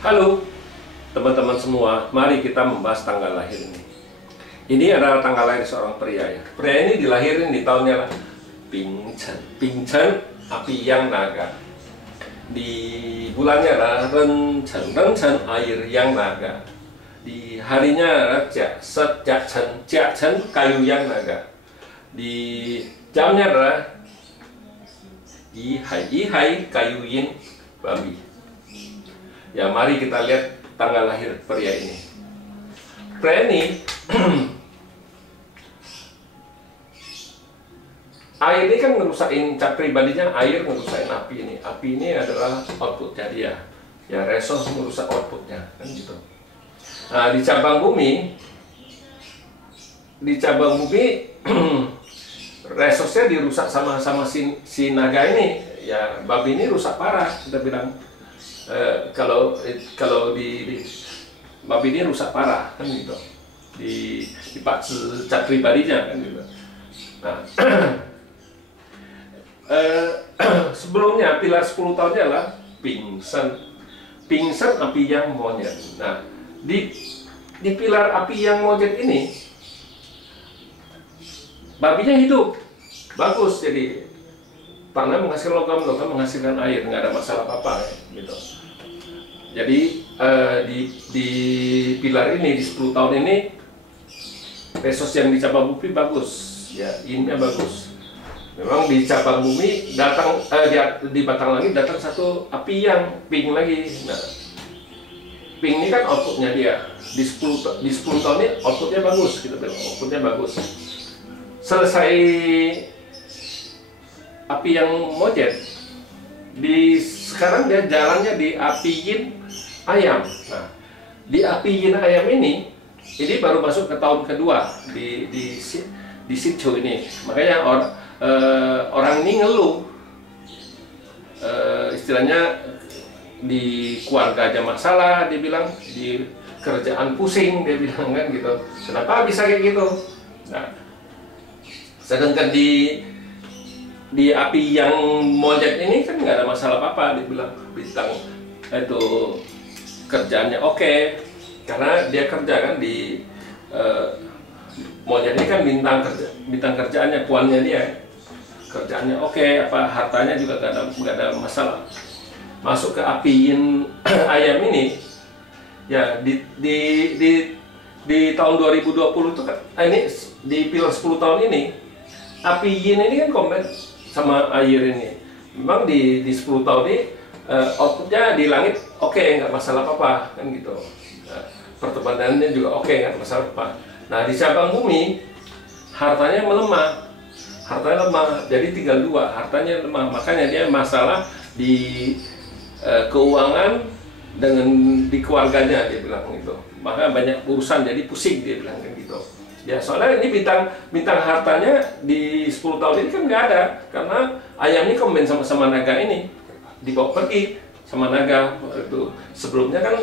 Halo teman-teman semua, mari kita membahas tanggal lahir ini. Ini adalah tanggal lahir seorang pria ya. Pria ini dilahirin di tahunnya Bingchen. Bingchen, api yang naga. Di bulannya adalah Renchen. Renchen, air yang naga. Di harinya adalah Jiachen. Jiachen, kayu yang naga. Di jamnya adalah Yihai, kayu yin, babi. Ya, mari kita lihat tanggal lahir pria ini. Pria ini air ini kan ngerusakin cat pribadinya, air ngerusakin api ini. Api ini adalah outputnya dia. Ya, resos merusak outputnya, kan gitu. Nah, di cabang bumi resosnya dirusak sama si naga ini. Ya, babi ini rusak parah, kita bilang. Kalau di babi ini rusak parah, kan gitu. Di cat pribadinya, kan gitu. Nah, sebelumnya pilar 10 tahunnya adalah Pingsan api yang monyet. Nah, di pilar api yang monyet ini babinya hidup bagus, jadi tanah menghasilkan logam menghasilkan air, nggak ada masalah apa-apa ya, gitu. Jadi di pilar ini di 10 tahun ini resos yang di cabang bumi bagus ya, innya bagus. Memang di cabang bumi datang di batang langit datang satu api yang pink lagi. Nah, pink ini kan outputnya dia di 10 tahun ini outputnya bagus, gitu, outputnya bagus. Selesai api yang monyet, sekarang dia jalannya di api yin ayam. Nah, di api yin ayam ini baru masuk ke tahun kedua di Situ ini. Makanya orang ini ngeluh, istilahnya di keluarga aja masalah, dia bilang, di kerjaan pusing, dia bilang, kan gitu. Kenapa bisa kayak gitu? Nah, sedangkan di api yang monyet ini kan nggak ada masalah apa-apa, dibilang bintang itu kerjaannya oke, karena dia kerja kan di monyet ini kan bintang kerjaannya, kuannya dia kerjaannya oke, apa hartanya juga nggak ada masalah. Masuk ke api yin ayam ini ya di tahun 2020 itu kan ini di pilar 10 tahun ini api yin ini kan komen sama air ini. Memang di 10 tahun ini outputnya di langit oke, nggak masalah apa-apa, kan gitu. Nah, pertebanannya juga oke, nggak masalah apa. Nah, di cabang bumi hartanya melemah, jadi tinggal 2, hartanya lemah. Makanya dia masalah di keuangan dengan di keluarganya, dia bilang gitu. Maka banyak urusan, jadi pusing, dia bilang kan gitu. Ya, soalnya ini bintang hartanya di 10 tahun ini kan nggak ada, karena ayam ini komen sama naga ini, dibawa pergi sama naga itu. Sebelumnya kan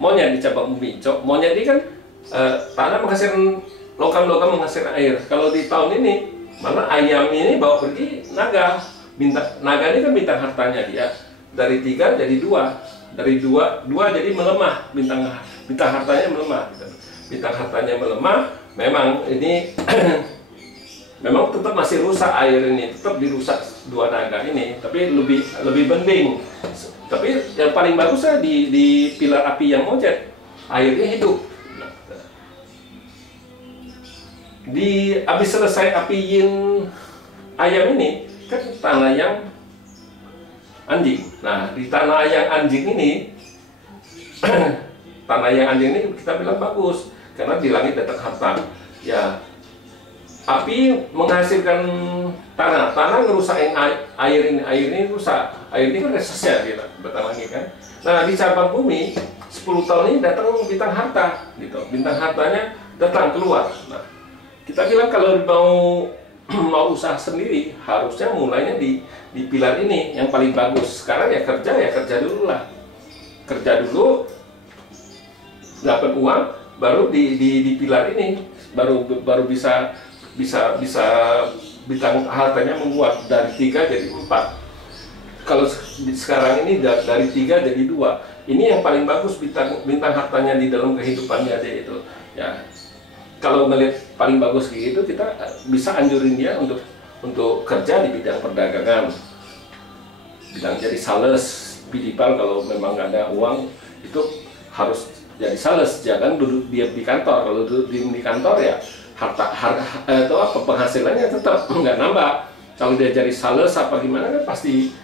monyet di cabang bumi. Monyet ini kan tanah menghasilkan logam menghasilkan air. Kalau di tahun ini mana ayam ini bawa pergi naga. Naga ini kan bintang hartanya dia dari 3 jadi 2, dari 2 jadi melemah, bintang hartanya melemah. Bintang hartanya melemah, memang ini memang tetap masih rusak, air ini tetap dirusak 2 naga ini, tapi lebih bening. Tapi yang paling bagusnya di pilar api yang monyet, airnya hidup. Habis selesai api yin ayam ini kan tanah yang anjing. Nah, di tanah yang anjing ini tanah yang anjing ini kita bilang bagus, karena di langit datang harta. Ya, api menghasilkan tanah ngerusakin air ini rusak. Air ini kan resesnya gitu, batang langit kan. Nah, di cabang bumi 10 tahun ini datang bintang harta, gitu. Bintang hartanya datang keluar. Nah, kita bilang kalau mau usaha sendiri harusnya mulainya di pilar ini yang paling bagus. Sekarang ya kerja dulu lah. Kerja dulu, dapat uang, baru di pilar ini baru bisa bintang hartanya menguat dari 3 jadi 4. Kalau sekarang ini dari 3 jadi 2. ini yang paling bagus bintang hartanya di dalam kehidupannya dia itu. Ya, kalau ngelihat paling bagus kayak gitu, kita bisa anjurin dia untuk kerja di bidang perdagangan, bidang jadi sales, bidipal. Kalau memang nggak ada uang itu harus jadi sales, jangan duduk diam di kantor. Kalau duduk diam di kantor ya harta itu apa penghasilannya tetap nggak nambah. Kalau dia jadi sales apa gimana kan pasti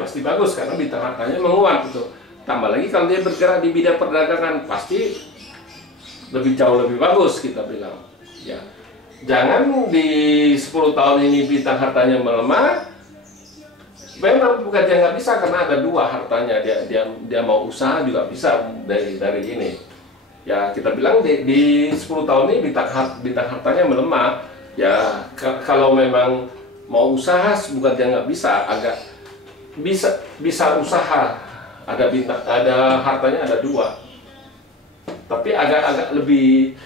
pasti bagus karena bintang hartanya menguat gitu. Tambah lagi kalau dia bergerak di bidang perdagangan pasti jauh lebih bagus kita bilang. Ya, jangan di 10 tahun ini bintang hartanya melemah. Memang bukan dia nggak bisa karena ada dua hartanya, dia mau usaha juga bisa dari ini. Ya kita bilang di 10 tahun ini bintang hartanya melemah. Ya kalau memang mau usaha bukan dia nggak bisa, agak bisa usaha. Ada hartanya ada dua. Tapi agak lebih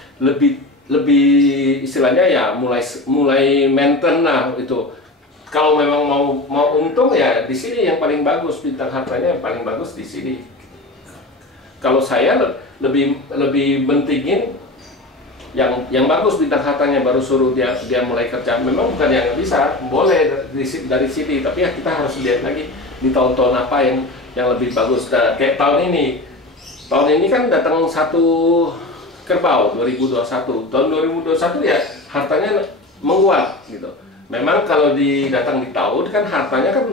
istilahnya ya mulai maintain lah itu. Kalau memang mau untung ya di sini yang paling bagus, bintang hartanya yang paling bagus di sini. Kalau saya lebih pentingin yang bagus bintang hartanya, baru suruh dia mulai kerja. Memang bukan yang nggak bisa, boleh dari sini, tapi ya kita harus lihat lagi di tahun-tahun apa yang lebih bagus. Nah, kayak tahun ini kan datang satu kerbau 2021. Tahun 2021 ya hartanya menguat gitu. Memang kalau datang di tahun kan hartanya kan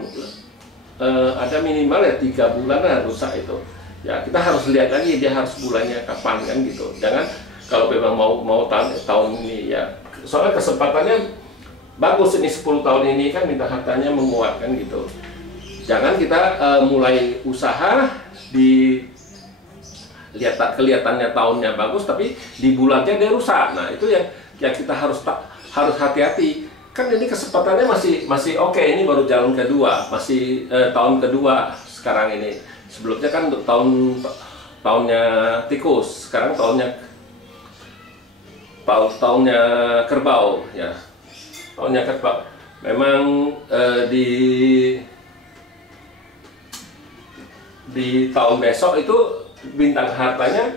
ada minimal ya 3 bulan lah rusak itu. Ya kita harus lihat lagi dia harus bulannya kapan kan gitu. Jangan kalau memang mau tahun ini ya. Soalnya kesempatannya bagus ini 10 tahun ini kan bintang hartanya menguat kan gitu. Jangan kita mulai usaha kelihatannya tahunnya bagus tapi di bulannya dia rusak. Nah itu yang kita harus hati-hati. Kan ini kesempatannya masih oke, ini baru jalan kedua, masih tahun kedua sekarang ini. Sebelumnya kan tahunnya tikus, sekarang tahunnya kerbau ya. Tahunnya kerbau. Memang di tahun besok itu bintang hartanya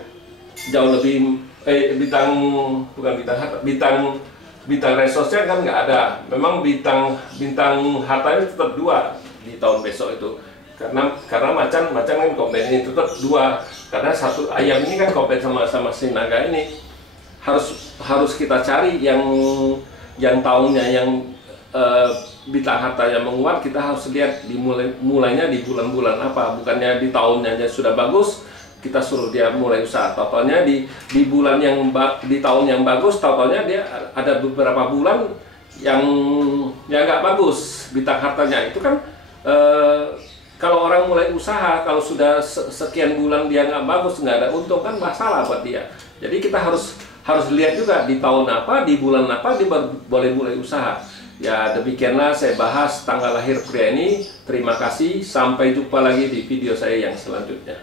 jauh lebih bintang resource-nya kan nggak ada. Memang bintang hartanya tetap 2 di tahun besok itu. Karena macan kan komplain ini tetap 2. Karena satu ayam ini kan komplain sama si naga ini. Harus kita cari yang tahunnya yang bintang hartanya menguat, kita harus lihat mulainya di bulan-bulan apa. Bukannya di tahunnya aja sudah bagus kita suruh dia mulai usaha, totalnya di bulan di tahun yang bagus, totalnya dia ada beberapa bulan yang nggak bagus bintang hartanya. Itu kan kalau orang mulai usaha, kalau sudah sekian bulan dia nggak bagus, nggak ada untung kan masalah buat dia. Jadi kita harus lihat juga di tahun apa, di bulan apa dia baru boleh mulai usaha. Ya demikianlah saya bahas tanggal lahir pria ini. Terima kasih, sampai jumpa lagi di video saya yang selanjutnya.